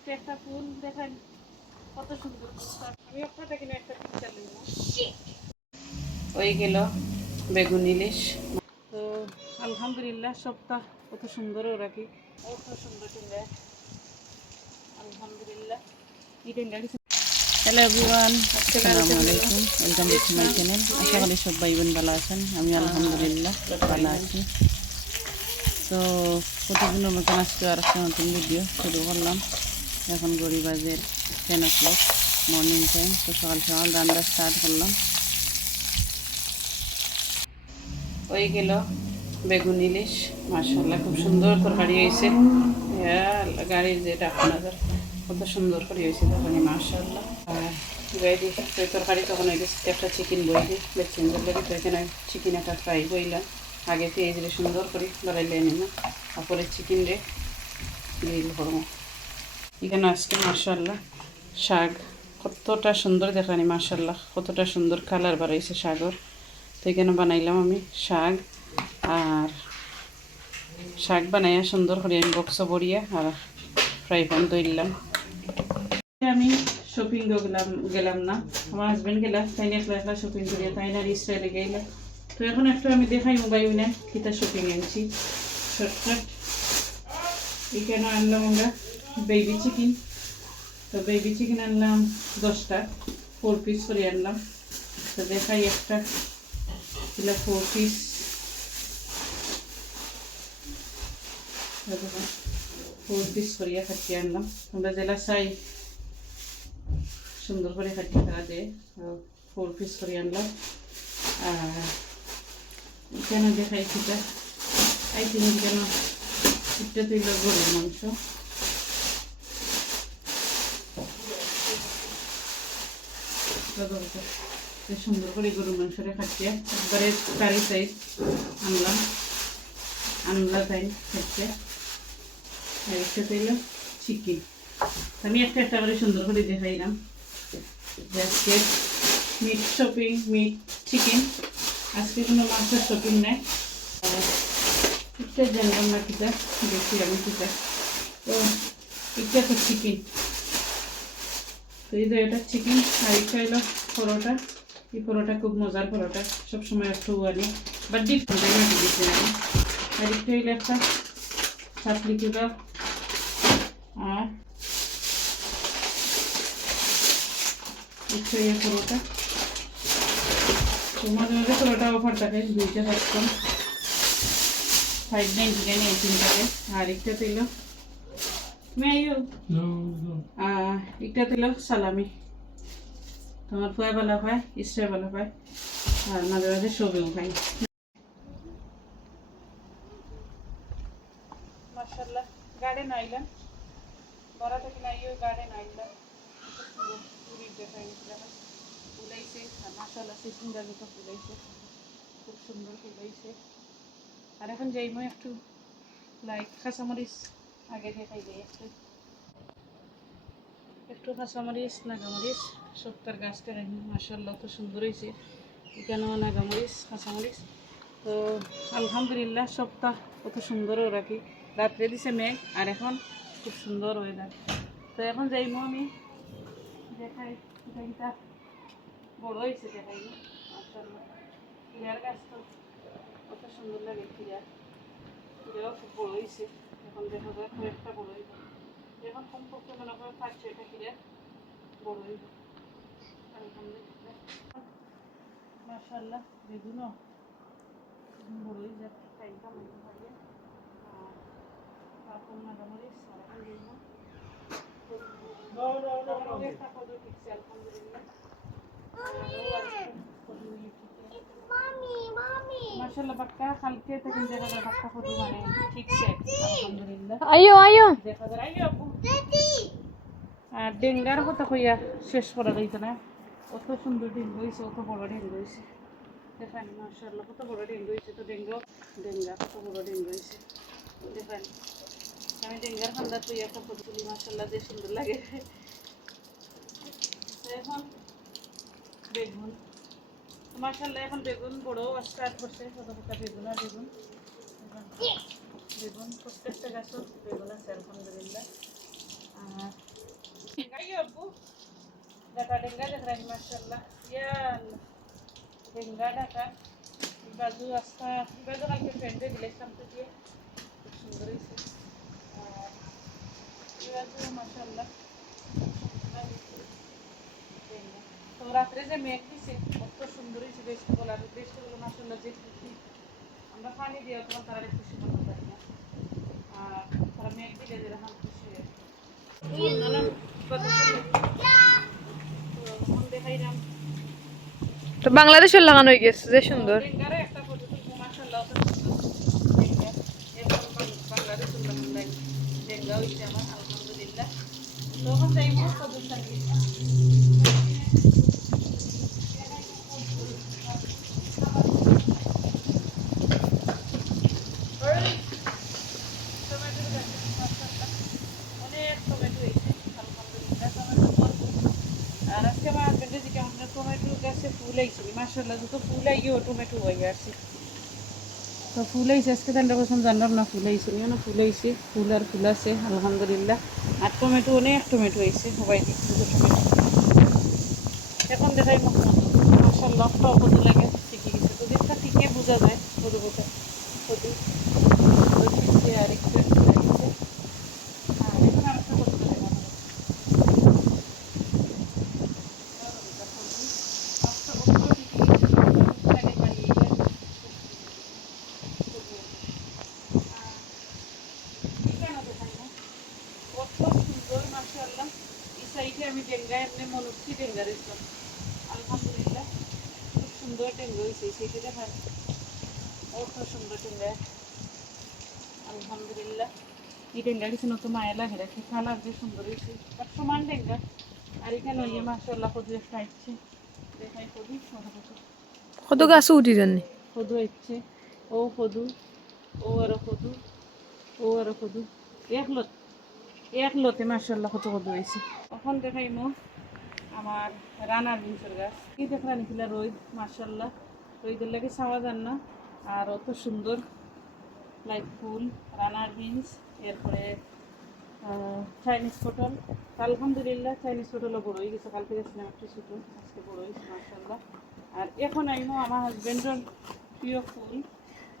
একটা একটা ফুল দেখেন কত সুন্দর। আমি আপনাটা কিনে একটা পিকচার নিব। হয়ে গেল বেগুন ইলিশ। তো আলহামদুলিল্লাহ সপ্তাহ কত সুন্দর ওরা কি। কত সুন্দর টিঙ্গা আলহামদুলিল্লাহ। এই টিঙ্গা হ্যালো এভরিওয়ান আসসালামু আলাইকুম। Welcome to my channel. আশা করি সব ভাই বোন ভালো আছেন। আমি আলহামদুলিল্লাহ ভালো আছি। তো প্রতিদিনের মতন আজকে আর একটা নতুন ভিডিও শুরু করলাম। এখন গড়ি বাজে ten o'clock morning time তো সকাল সকাল রান্না স্টার্ট করলাম। হয়ে গেল বেগুন ইলিশ মার্শাল্লাহ খুব সুন্দর তরকারি হয়েছে। গাড়ির যে ডাক্তার কত সুন্দর করে হয়েছে তরকারি মার্শাল্লাহ তরকারি তখন হয়ে গেছে একটা চিকেন বই দিই এখানে চিকেন একটা ফ্রাই বইলাম আগে পেঁয়াজ সুন্দর করে বাড়াইলে নিলাম তারপরে চিকেন রে গ্রিল করব। এখানে আজকে মার্শাল্লাহ শাক কতটা সুন্দর দেখানি মার্শাল্লাহ কতটা সুন্দর কালার বাড়াইছে শাকর তো এখানে বানাইলাম আমি শাক আর শাক বানাইয়া সুন্দর করে আমি বক্স বড়িয়া আর ফ্রাই প্যান তৈরিলাম আমি শপিং গেলাম গেলাম না আমার হাজব্যান্ড গেলাম তাই একলা একলা শপিং করিয়া তাই না ইসরায়েলে গেলাম তো এখন একটু আমি দেখাই মোবাইল না কিতা শপিং এনেছি শর্টকাট এখানে আনলাম আমরা বেবি চিকেন তো বেবি চিকেন আনলাম দশটা ফোর পিস করে আনলাম। তো দেখাই একটা ছিল ফোর পিস ফোর পিস করিয়া খাটিয়ে আনলাম। আমরা জেলা চাই, সুন্দর করে খাটিয়ে তারা দেয় ফোর পিস করে আনলাম। আর কেন দেখাই সেটা? তিনি কেন? এটা তৈল গরুর মাংস। তো। সুন্দর করে গরুর মাংসটা খাচ্ছে একবারে কারি সাইজ আনলাম। আনলা তাই খাচ্ছে আর একটা তৈল চিকেন আমি একটা একটা করে সুন্দর করে দেখাইলাম। আজকে মিট শপিং মিট চিকেন আজকে কোনো মাংসের শপিং নেই। এটা জানলাম না কিটা দেখি আমি কিটা তো এটা তো চিকেন তো এই যে এটা চিকেন আর এটা পরোটা এই পরোটা খুব মজার পরোটা সবসময় একটু আনি। বাট ডিপ ফ্রাই না দিয়েছি আমি আর এটা হইল একটা চাটলি কিবা আর এটা হইল পরোটা তো মাঝে মাঝে পরোটা অফার থাকে, দুইটা থাকতাম ফাইভ নাইনটি নাইন এই তিনটাকে আর একটা দিল মেয়ু একটা দিল সালামি তোমার ফুয়া বেলা পায় আর মাঝে মাঝে সবেও খাই মার্শাল্লাহ গার্ডেন আইলাম বড়া থেকে নাই গার্ডেন আইলাম পুরীর দেখাই ফুলাইছে আর মার্শাল্লাহ সে সুন্দর মতো ফুলাইছে খুব সুন্দর ফুলাইছে আর এখন যাইমো একটু লাইক কাঁচামরিচ আগে দেখাই দিই একটু। একটু কাঁচামরিচ, নাগামরিচ, সত্তর গাছটা মাসাল্লাহ তো সুন্দর হয়েছে। এখানেও নাগামরিচ, কাঁচামরিচ। তো আলহামদুলিল্লাহ, সপ্তাহ কত সুন্দরও রাখি রাত্রে দিছে মেঘ, আর এখন খুব সুন্দর ওয়েদার তো এখন যাইমো আমি। দেখাই বড় হয়েছে দেখাই মাসাল্লাহ গাছ তো কত সুন্দর লাগে খুব বড় হয়েছে। এখন দেখা যায় খুব একটা বড় হইব এখন কমপক্ষে মনে করো পাঁচ ছয়টা ফিরে বড় হইব আলহামদুলিল্লাহ মাশাল্লাহ বেগুনও বড় হয়ে টাইমটা মনে থাকে আর তারপর মাঝামারিচ আর এখন দেখব একটা কদর ঠিকছে আলহামদুলিল্লাহ কদর ঠিকছে মাশাআল্লাহ বাক্কা কালকে থেকে দেখা যায় বাক্কা ফটো মানে ঠিকছে আলহামদুলিল্লাহ। আয়ো আয়ো দেখা যায় আইও আপু। আর ডেঙ্গার কথা কইয়া শেষ করা যাইতো না। কত সুন্দর ডেঙ্গু হয়েছে কত বড় ডেঙ্গু হয়েছে দেখেন মাশাআল্লাহ কত বড় ডেঙ্গু হয়েছে তো ডেঙ্গু। ডেঙ্গা কত বড় ডেঙ্গু হয়েছে দেখেন আমি ডেঙ্গার খান্দা তুই একটা ফটো তুলি মাশাআল্লাহ যে সুন্দর লাগে। এখন বেগুন। মাশাআল্লাহ, এখন বেগুন বড় স্টার্ট করছে ছোট ছোট বেগুন আর বেগুন। বেগুন, প্রত্যেকটা গাছও বেগুন আছে, আলহামদুলিল্লাহ। আর ঢাকা ডেঙ্গা দেখ রাখি মার্শাল্লাহ ইয়া। ডেঙ্গা, ঢাকা। বাজু আস্থা বাজু কালকে ফ্রেন্ডে দিলেছিলাম তো দিয়ে। খুব সুন্দর হয়েছে। আর বাজু তো রাত্রে যে মেঘ দিছে সুন্দর হয়েছে বেশটা গুলো মার্শাল্লাহ যে খুশি আমরা পানি দিয়ে তোমার তারা খুশি করতে পারি না। আর তারা মেঘ দিলে খুশি হয় দেখাইলাম তো বাংলাদেশের লাগানো হয়ে গেছে যে সুন্দর। ডেঙ্গারে একটা ফটো তুলবো মাশাআল্লাহ অত সুন্দর ডেঙ্গা এরকম বাং- বাংলাদেশ উল্লাহ ডেঙ্গা হইছে আমার আলহামদুলিল্লাহ তখন যাইবো কদর সার্ভিস টমেটোর গাছ মাশাআল্লাহ অনেক টমেটো হয়েছে আলহামদুলিল্লাহ টমেটো ভরপুর। আর আজকে আমার হাজবেন্ডে যে কেমন টমেটো গাছে ফুল ফুল আইও টমেটো হয়ে আসছে। তো ফুল আইছে, আজকে তান্ডা কসম জানলাম না ফুল আইছে না ফুল আইছে, ফুল আর ফুল আছে, আলহামদুলিল্লাহ। আর টমেটো, অনেক টমেটো আইছে, সবাই টমেটো। এখন দেখাই মুখ মাসাল্লাহ টক কত লাগে শিখে গেছে। তো দেখটা ঠিকই বোঝা যায় কত বোঝা আর একটু একটু লাগিয়েছে আর এখন আর একটা কত লাগে মনে হয়। আমি ডেঙ্গা এমনি মনে হচ্ছে ডেঙ্গা রেস্তোরাঁ আলহামদুলিল্লাহ খুব সুন্দর ডেঙ্গা হয়েছে সেটা দেখান অত সুন্দর ডেঙ্গা আলহামদুলিল্লাহ। এই ডেঙ্গা কিছু নতুন মায়া লাগে রাখি কালার যে সুন্দর হয়েছে। তার সমান ডেঙ্গা আর এখানে ওই মাসাল্লাহ কদু আসছে দেখাই কদু কত গাছ উঠি জানি কদু আসছে ও কদু ও আরও কদু ও আরও কদু। এক লত এক লতে মাসাল্লাহ কত কদু হয়েছে। এখন দেখাই মো আমার রানার বিনসের গাছ। কি দেখা নিছিল রোদ? মাসাল্লাহ রোদের লাগে ছাওয়া যান না। আর অত সুন্দর লাইট ফুল রানার বিনস এরপরে চাইনিজ পটল। আলহামদুলিল্লাহ চাইনিজ পটলও বড় হয়ে গেছে। কালকে গেছিলাম একটু ছোটো আজকে বড় হয়েছে মাসাল্লাহ আর এখন আইমো আমার হাজবেন্ডের প্রিয় ফুল।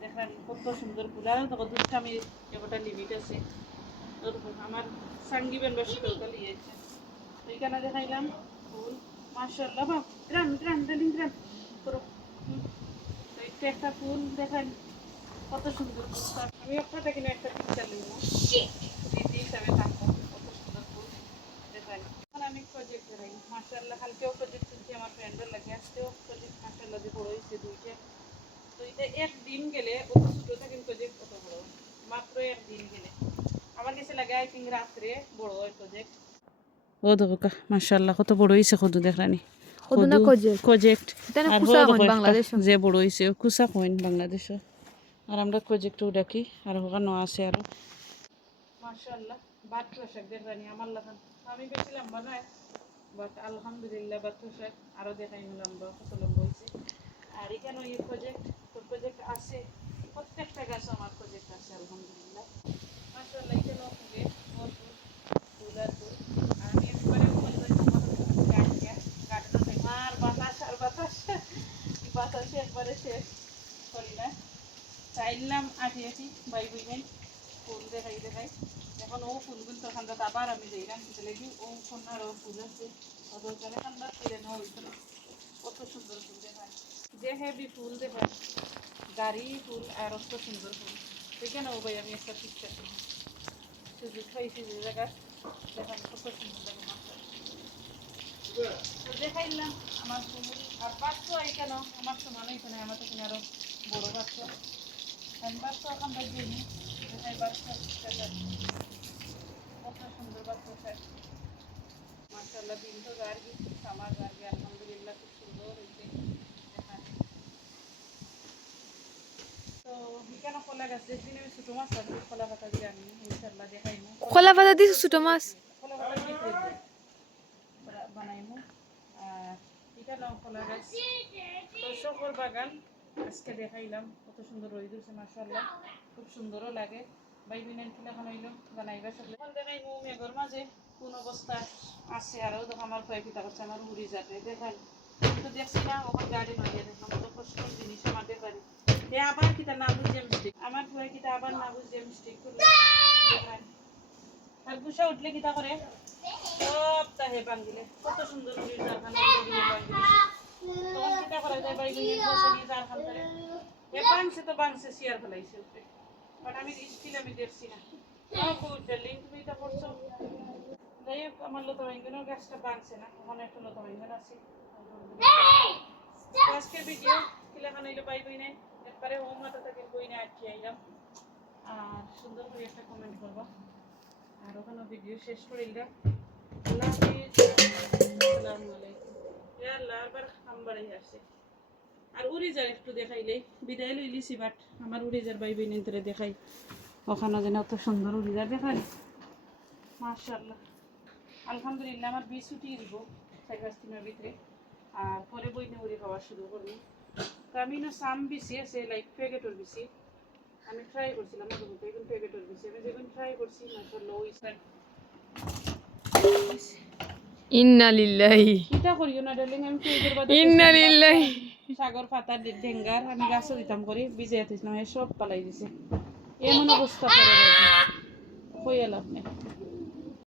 দেখেন কত সুন্দর ফুল। আর তো দুধটা আমি একটা লিমিট আছে। আমার সাঙ্গিবেন বেশি ইয়েছে এইখানে দেখাইলাম। ফুল মাসাল্লাহ বাপ গ্রাম গ্রাম ডালিং গ্রাম করো। তো একটা ফুল দেখেন কত সুন্দর ফুল আমি একটা কিনে একটা পিকচার নিব। দিদি হিসাবে থাকব কত সুন্দর ফুল দেখেন এখন আমি প্রজেক্ট দেখাই। মাসাল্লাহ কালকেও প্রজেক্ট তুলছি আমার ফ্রেন্ডের লাগে। আজকেও প্রজেক্ট মাসাল্লাহ যে বড় হয়েছে দুইটা। তো এটা একদিন গেলে অত ছোটো থাকে প্রজেক্ট কত বড়। মাত্র একদিন গেলে। আমার কাছে লাগে আই থিঙ্ক রাত্রে বড় হয় প্রজেক্ট ও দেখো মাসাল্লাহ কত বড় হয়েছে কদু দেখরানি না আর কুসা কইন কয়েকটা যে বড় হয়েছে কুসা কইন বাংলাদেশও আর আমরা প্রজেক্টও ডাকি আর ওখানে আছে আরও। মাশাআল্লাহ শাক দেখরানি আমার লাগান আমি বেশি লম্বা নয় বাট আলহামদুলিল্লাহ শাক আরও দেখাই লম্বা কত লম্বা হয়েছে আর এখানে এই প্রজেক্ট তো প্রজেক্ট আছে প্রত্যেকটা গাছ আমার প্রজেক্ট আছে আলহামদুলিল্লাহ। মাশাআল্লাহ এখানেও ফুলে ভরপুর ফুল আর ফুল আর আমি একবারে উপরে যাচ্ছি গার্ডেন গার্ডেন আর বাতাস একবারে শেষ করি চাইলাম আটি ফুল দেখাই দেখাই। এখন ও ফুলগুলো খান্দাত, আবার আমি যাইলাম লাগি ফুল আছে। ওদের খান্দাত কিনে নেওয়া হয়েছিল কত সুন্দর ফুল দেখায়। যে হেভি ফুল দেখায়, গাড়ি ফুল, আর অত সুন্দর ফুল। সেখানে ও ভাই আমি একটা পিকচার সুযোগ পাইছি যে জায়গা দেখান, কত সুন্দর দেখাইলাম আমার আর বাচ্চা এখানে আমার সমান এখানে আমার তো আরও বড় বাচ্চা আমি বাচ্চা এখন নিই দেখাই বাচ্চা দেখাই। কত সুন্দর বাচ্চা স্যার মাশাআল্লাহ, দিন তো গার্গি আমার খুব সুন্দর হয়েছে। তো কলা কলা পাতা দিয়ে আমি ইনশাল্লাহ দেখাইমু। খোলা পাতা দিস ছোট মাছ কলা পাতা বিক্রি করি। বা- বানাইমু আর এটা নাও কলা গাছ তো শকর বাগান। আজকে দেখাইলাম, কত সুন্দর রই দিয়েছে মাসাল্লাহ খুব সুন্দরও লাগে। কিলাখান হইল জানাইবা সকলে দেখাই মেঘর মাঝে, কোন অবস্থা আছে আমার পিতা করছে, আমার উড়ি যাতে দেখাই। তো দেখছি না ওখানে গাড়ি মারিয়ে দেখলাম তো কষ্ট জিনিস আমার আবার কিতা না বুঝে মিস্টেক আমার ফুয়াই কিতা আবার না বুঝে মিস্টেক করলে আর উঠলে কিতা করে? সব তাহে বাঙ্গিলে। কত সুন্দর উড়ি যারখান বাঙ্গিলে। তখন কিতা করা যায় ভিডিও কিলাখান হইল বই নাই একবারে হোম হাতে থেকে বই না। আটকে আইলাম আর সুন্দর করে একটা কমেন্ট করবা আর ওখানে ভিডিও শেষ করিলাম আল্লাহ হাফিজ। উড়িজার একটু দেখাইলেই, বিদায় লইলিছি বাট আমার উড়িজার বাই বোন দেখাই। ওখানে যেন অত সুন্দর উড়িজার দেখাই মাশাল্লাহ আলহামদুলিল্লাহ, আমার দিব, চার পাঁচ ভিতরে। আর পরে বই নিয়ে উড়ি পাওয়া শুরু করব। আমি না সাম বিসি আছে লাইক প্যাকেটর বিসি আমি ট্রাই করছিলাম আমার বুকে এখন প্যাকেটর আমি যেদিন ট্রাই করছি মাশাল্লাহ ওই স্যার ইন্না লিল্লাহি কিটা করিও না ডার্লিং আমি ফ্রিজের বাদে ইন্না লিল্লাহি সাগর পাতার ঢেঙ্গার আমি গাছও দিতাম করি ভিজে যাতিস না সব পালাই দিছে এমন অবস্থা করে কই এলাম